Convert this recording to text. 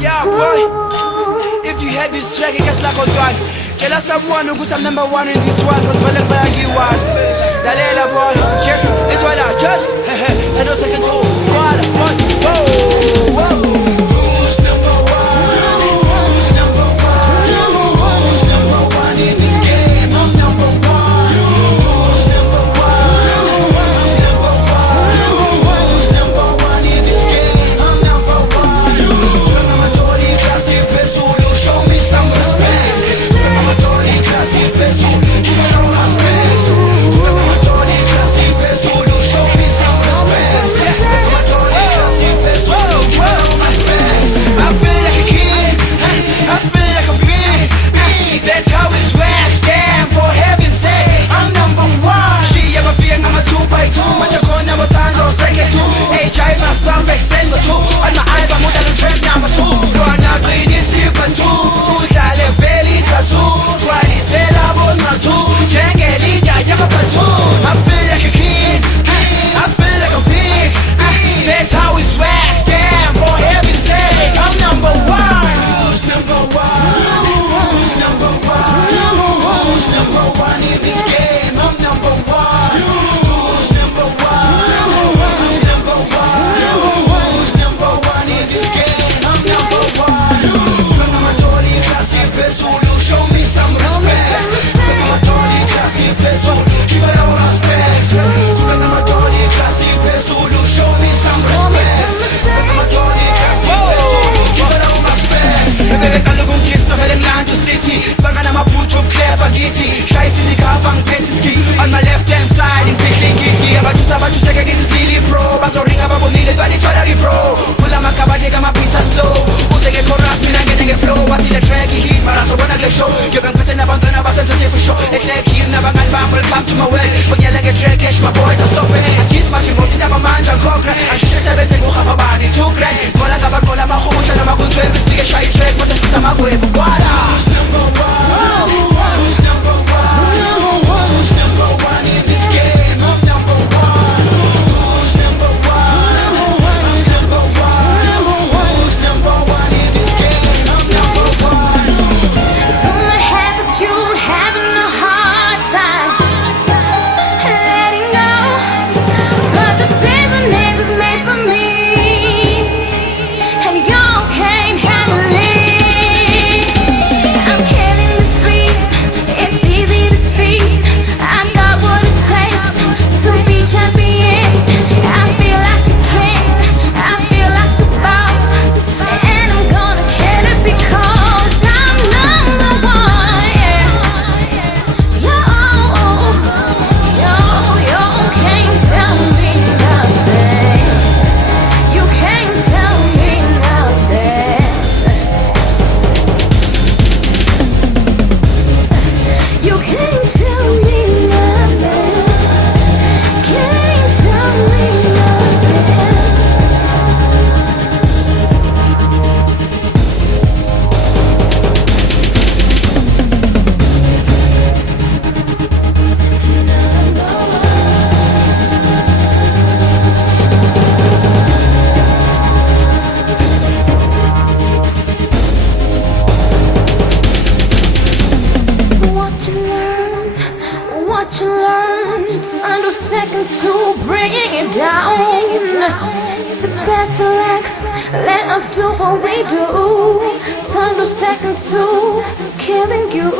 Yeah, boy. If you had this track, it gets like a gun. Tell us someone who's number one in this world, cause we're like one. Lalela boy, just, it's what I just. Thando2nd2, what, whoa, whoa. Who's number one? Who's number one? Who's number one in this game? I'm number one. Who's number one? Who's number one? Who's number one in this game? I'm number one. I'm a Tony classic Zulu, show me some respect. I'm a Tony classic Zulu, you know my space. I'm a Tony classic Zulu, show me some respect. I'm a Tony classic Zulu, you know my space. I feel like a kid, I feel like a big. That's how it's waxed. Damn, for heaven's sake, I'm number one. She ever feel I'm a 2x2. Machakona was Thando2nd2. Hey, drive my son back, send me 2. On my album, with a trend number 2. Gonna bring this super 2. Uzale veli tattoo. Twali sela bona 2. Jengelita yaka 2. I feel like a kid, I feel like a pig. That's how it's waxed. Damn, for heaven's sake, I'm number one. Who's number one? Who's number one? Who's number one in this game? I'm number one. Who's number one? Who's number one? Who's number one in this game? I'm number one. I'm a Tony classic Zulu, show me some respect. I'm a Tony classic Zulu, give it all respect. I'm a Tony classic Zulu, show me some respect. I'm a Tony classic Zulu, give it all respect. Bebek kalogun kisto velem lanjo city. Spagana mapucho clever gitty. Scheiße die Kafang Pentisky. On my left hand side in Pickling Gitty. Abaju second, this is Lily Pro. Bazo ring aba bonile twani tolari pro. Pula makabadega ma pizza slow. Usege chorus mina ngene flow. What's in the track hit mara so wanna show. You can pese na bantona basa to for show. Ek like here na bangal bamble come to my way. Pagnya like a track cash my boy to stop it. Kiss matching mo sina mamanja kokra. Ashishe sebete go khapa bani too grand. Kola kaba kola ma khumusha na makuntwe bistige shy track but it's sama go ebu kwala. Who's number one? Who's number one? Who's number one in this game? I'm number one. Who's number one? Who's number one? Who's number one in this game? I'm number one. From the head that you having a hard time letting go, but this business is made for me, and you can't handle it. I'm killing this beat, it's easy to see. I got what it takes to be champion. I feel like a king, I feel like a boss, and I'm gonna kill it because I'm number one. Yeah. Yo, can't tell me nothing. You can't tell me nothing. You can't tell me nothing. Can't tell me nothing. What you learn, Thando2nd2, bringing it down. Sit back, relax, let us do what we do. Thando2nd2, killing you.